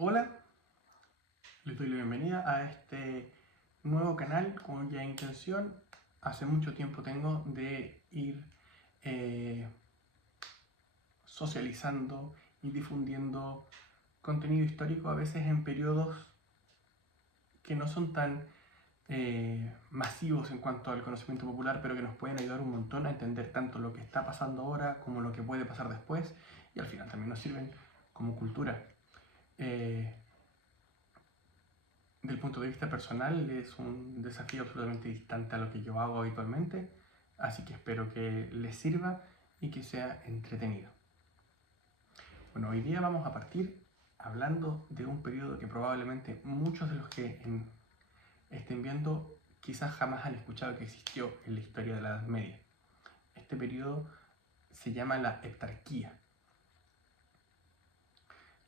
Hola, les doy la bienvenida a este nuevo canal cuya intención hace mucho tiempo tengo de ir socializando y difundiendo contenido histórico a veces en periodos que no son tan masivos en cuanto al conocimiento popular, pero que nos pueden ayudar un montón a entender tanto lo que está pasando ahora como lo que puede pasar después, y al final también nos sirven como cultura. Del punto de vista personal es un desafío absolutamente distante a lo que yo hago habitualmente, así que espero que les sirva y que sea entretenido. Bueno, hoy día vamos a partir hablando de un periodo que probablemente muchos de los que estén viendo quizás jamás han escuchado que existió en la historia de la Edad Media. Este periodo se llama la Heptarquía.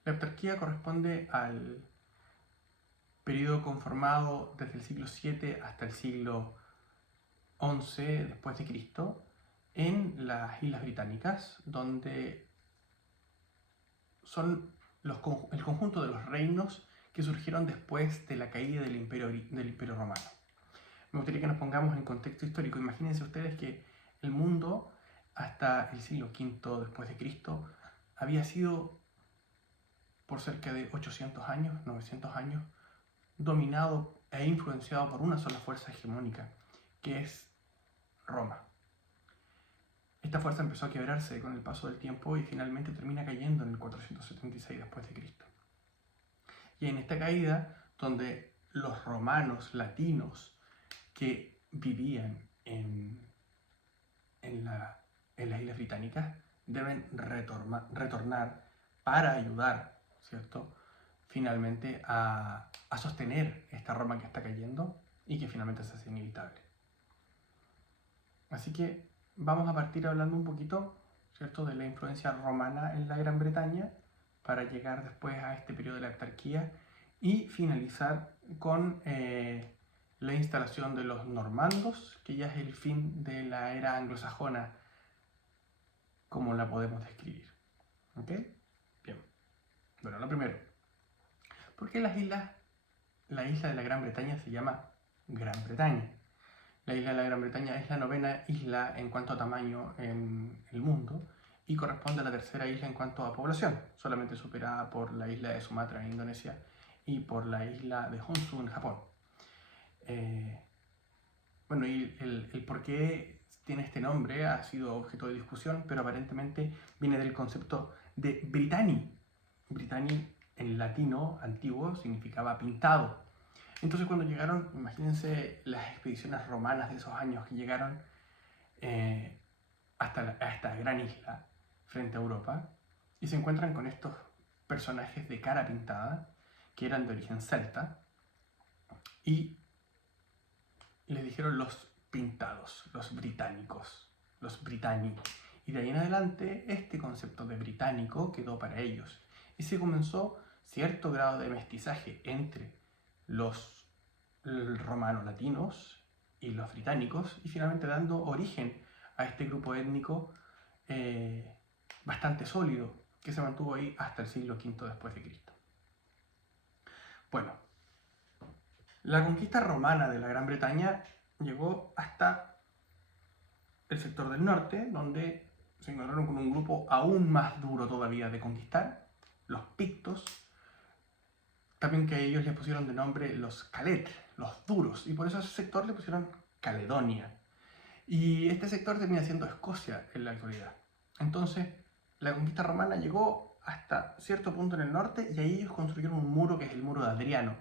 La Heptarquía corresponde al periodo conformado desde el siglo VII hasta el siglo XI después de Cristo en las Islas Británicas, donde son el conjunto de los reinos que surgieron después de la caída del Imperio Romano. Me gustaría que nos pongamos en contexto histórico. Imagínense ustedes que el mundo hasta el siglo V después de Cristo había sido por cerca de 800 años, 900 años, dominado e influenciado por una sola fuerza hegemónica, que es Roma. Esta fuerza empezó a quebrarse con el paso del tiempo y finalmente termina cayendo en el 476 después de Cristo. Y en esta caída, donde los romanos latinos que vivían en las Islas Británicas deben retornar para ayudar, ¿cierto?, finalmente a sostener esta Roma que está cayendo y que finalmente se hace inevitable. Así que vamos a partir hablando un poquito, ¿cierto?, de la influencia romana en la Gran Bretaña para llegar después a este periodo de la Heptarquía y finalizar con la instalación de los normandos, que ya es el fin de la era anglosajona, como la podemos describir. ¿Ok? Bien. Bueno, lo primero, ¿por qué la isla de la Gran Bretaña se llama Gran Bretaña? La isla de la Gran Bretaña es la novena isla en cuanto a tamaño en el mundo y corresponde a la tercera isla en cuanto a población, solamente superada por la isla de Sumatra en Indonesia y por la isla de Honshu en Japón. Bueno, y el por qué tiene este nombre ha sido objeto de discusión, pero aparentemente viene del concepto de Britanni. Britanni en latino antiguo significaba pintado. Entonces cuando llegaron, imagínense las expediciones romanas de esos años que llegaron a esta gran isla frente a Europa y se encuentran con estos personajes de cara pintada que eran de origen celta y les dijeron los pintados, los británicos, los britanni. Y de ahí en adelante este concepto de británico quedó para ellos y se comenzó cierto grado de mestizaje entre los romano-latinos y los británicos y finalmente dando origen a este grupo étnico bastante sólido que se mantuvo ahí hasta el siglo V después de Cristo. Bueno, la conquista romana de la Gran Bretaña llegó hasta el sector del norte, donde se encontraron con un grupo aún más duro todavía de conquistar, los pictos, también que a ellos les pusieron de nombre los Calet, los duros, y por eso a ese sector le pusieron Caledonia. Y este sector termina siendo Escocia en la actualidad. Entonces, la conquista romana llegó hasta cierto punto en el norte y ahí ellos construyeron un muro que es el muro de Adriano.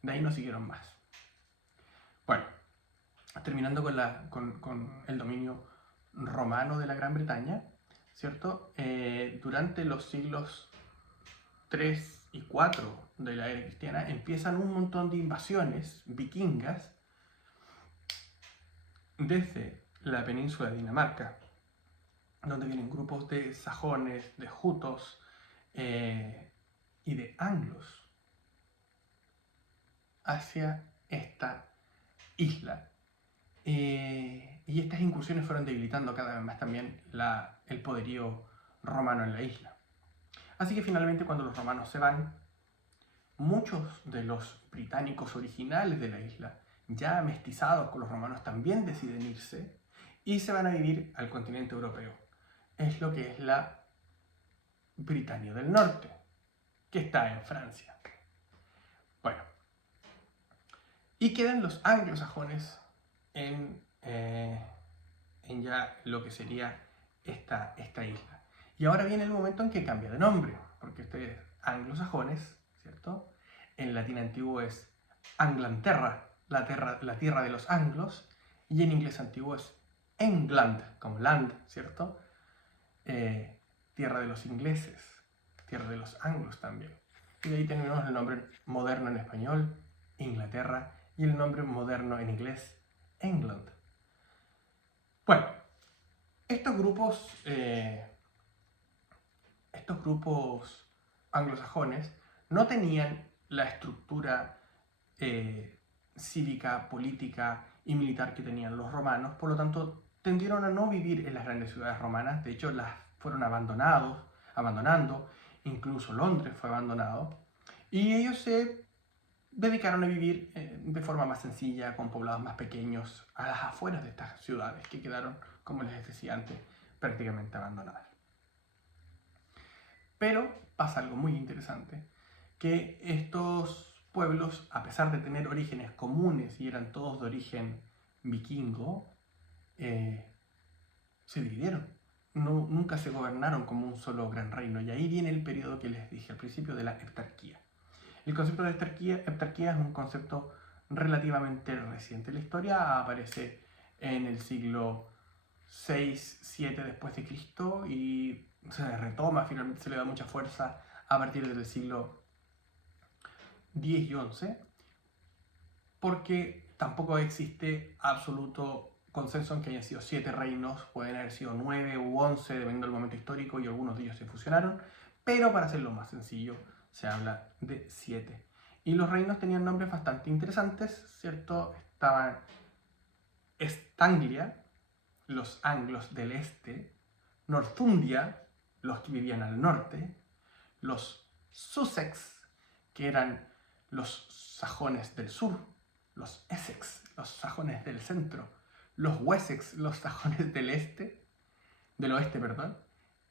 De ahí no siguieron más. Bueno, terminando con el dominio romano de la Gran Bretaña, ¿cierto? Durante los siglos 3 y 4 de la era cristiana empiezan un montón de invasiones vikingas desde la península de Dinamarca, donde vienen grupos de sajones, de jutos y de anglos hacia esta isla. Y estas incursiones fueron debilitando cada vez más también el poderío romano en la isla. Así que finalmente cuando los romanos se van, muchos de los británicos originales de la isla, ya mestizados con los romanos, también deciden irse y se van a vivir al continente europeo. Es lo que es la Britania del Norte, que está en Francia. Bueno, y quedan los anglosajones en ya lo que sería esta isla. Y ahora viene el momento en que cambia de nombre, porque ustedes anglosajones, ¿cierto? En latín antiguo es Anglanterra, la tierra de los anglos, y en inglés antiguo es England, como land, ¿cierto? Tierra de los ingleses, tierra de los anglos también. Y de ahí tenemos el nombre moderno en español, Inglaterra, y el nombre moderno en inglés, England. Bueno, estos grupos anglosajones no tenían la estructura cívica, política y militar que tenían los romanos, por lo tanto tendieron a no vivir en las grandes ciudades romanas, de hecho las fueron abandonando, incluso Londres fue abandonado, y ellos se dedicaron a vivir de forma más sencilla, con poblados más pequeños, a las afueras de estas ciudades que quedaron, como les decía antes, prácticamente abandonadas. Pero pasa algo muy interesante, que estos pueblos, a pesar de tener orígenes comunes y eran todos de origen vikingo, se dividieron. Nunca se gobernaron como un solo gran reino, y ahí viene el periodo que les dije al principio de la heptarquía. El concepto de heptarquía es un concepto relativamente reciente en la historia, aparece en el siglo 6-7 después de Cristo y se retoma, finalmente se le da mucha fuerza a partir del siglo 10 y 11, porque tampoco existe absoluto consenso en que hayan sido 7 reinos, pueden haber sido 9 u 11 dependiendo del momento histórico, y algunos de ellos se fusionaron, pero para hacerlo más sencillo se habla de 7. Y los reinos tenían nombres bastante interesantes, ¿cierto? Estaban Estanglia, los anglos del este, Northumbria, los que vivían al norte, los Sussex, que eran los sajones del sur, los Essex, los sajones del centro, los Wessex, los sajones del oeste, perdón,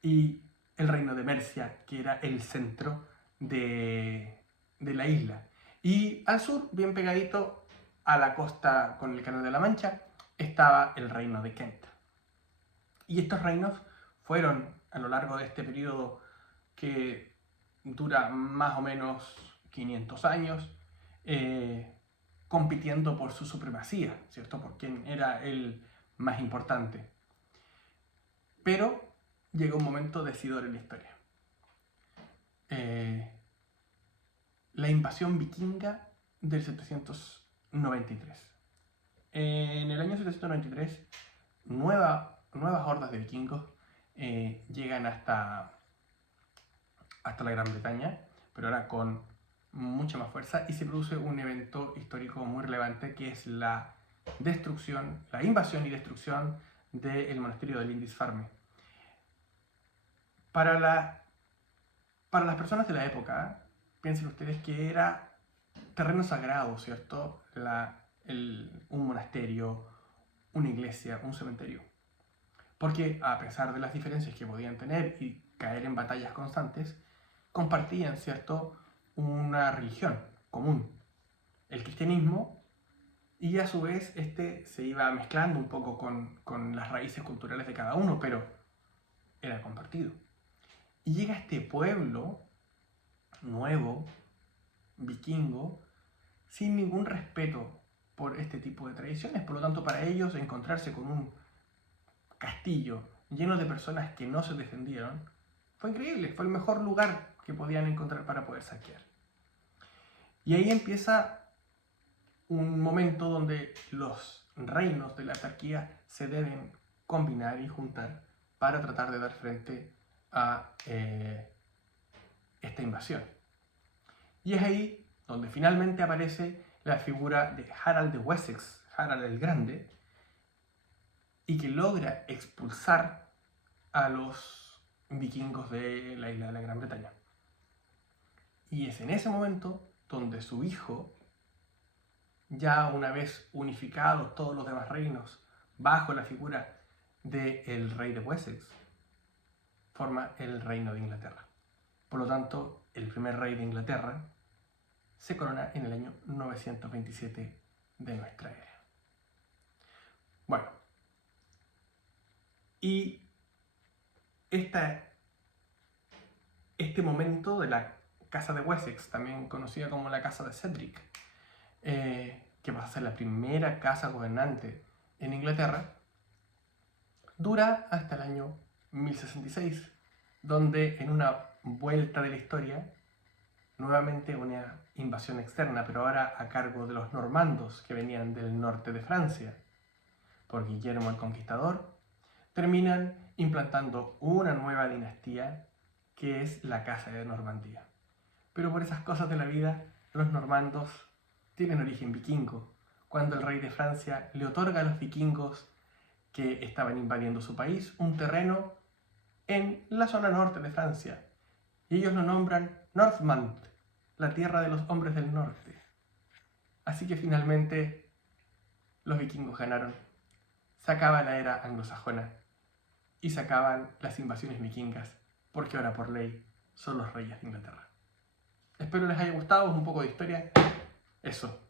y el reino de Mercia, que era el centro de la isla. Y al sur, bien pegadito a la costa con el Canal de la Mancha, estaba el reino de Kent. Y estos reinos fueron, a lo largo de este periodo que dura más o menos 500 años, compitiendo por su supremacía, ¿cierto? Por quién era el más importante. Pero llegó un momento decidor en la historia. La invasión vikinga del 793. En el año 793, nuevas hordas de vikingos llegan hasta la Gran Bretaña, pero ahora con mucha más fuerza, y se produce un evento histórico muy relevante, que es la invasión y destrucción del monasterio de Lindisfarne. Para las personas de la época, piensen ustedes que era terreno sagrado, ¿cierto? Un monasterio, una iglesia, un cementerio. Porque a pesar de las diferencias que podían tener y caer en batallas constantes, compartían, ¿cierto?, una religión común, el cristianismo, y a su vez se iba mezclando un poco con las raíces culturales de cada uno, pero era compartido. Y llega este pueblo nuevo, vikingo, sin ningún respeto por este tipo de tradiciones. Por lo tanto, para ellos encontrarse con un castillo lleno de personas que no se defendieron fue increíble, fue el mejor lugar que podían encontrar para poder saquear. Y ahí empieza un momento donde los reinos de la heptarquía se deben combinar y juntar para tratar de dar frente a esta invasión. Y es ahí donde finalmente aparece la figura de Harald de Wessex, Harald el Grande, y que logra expulsar a los vikingos de la isla de la Gran Bretaña. Y es en ese momento donde su hijo, ya una vez unificados todos los demás reinos bajo la figura del rey de Wessex, forma el reino de Inglaterra. Por lo tanto, el primer rey de Inglaterra se corona en el año 927 de nuestra era. Bueno, y este momento de la Casa de Wessex, también conocida como la Casa de Cedric, que va a ser la primera casa gobernante en Inglaterra, dura hasta el año 1066, donde en una vuelta de la historia, nuevamente una invasión externa, pero ahora a cargo de los normandos que venían del norte de Francia, por Guillermo el Conquistador, terminan implantando una nueva dinastía que es la Casa de Normandía. Pero por esas cosas de la vida, los normandos tienen origen vikingo, cuando el rey de Francia le otorga a los vikingos que estaban invadiendo su país un terreno en la zona norte de Francia, y ellos lo nombran Northmund, la tierra de los hombres del norte. Así que finalmente los vikingos ganaron, se acaba la era anglosajona y se acaban las invasiones vikingas, porque ahora por ley son los reyes de Inglaterra. Espero les haya gustado, un poco de historia. Eso.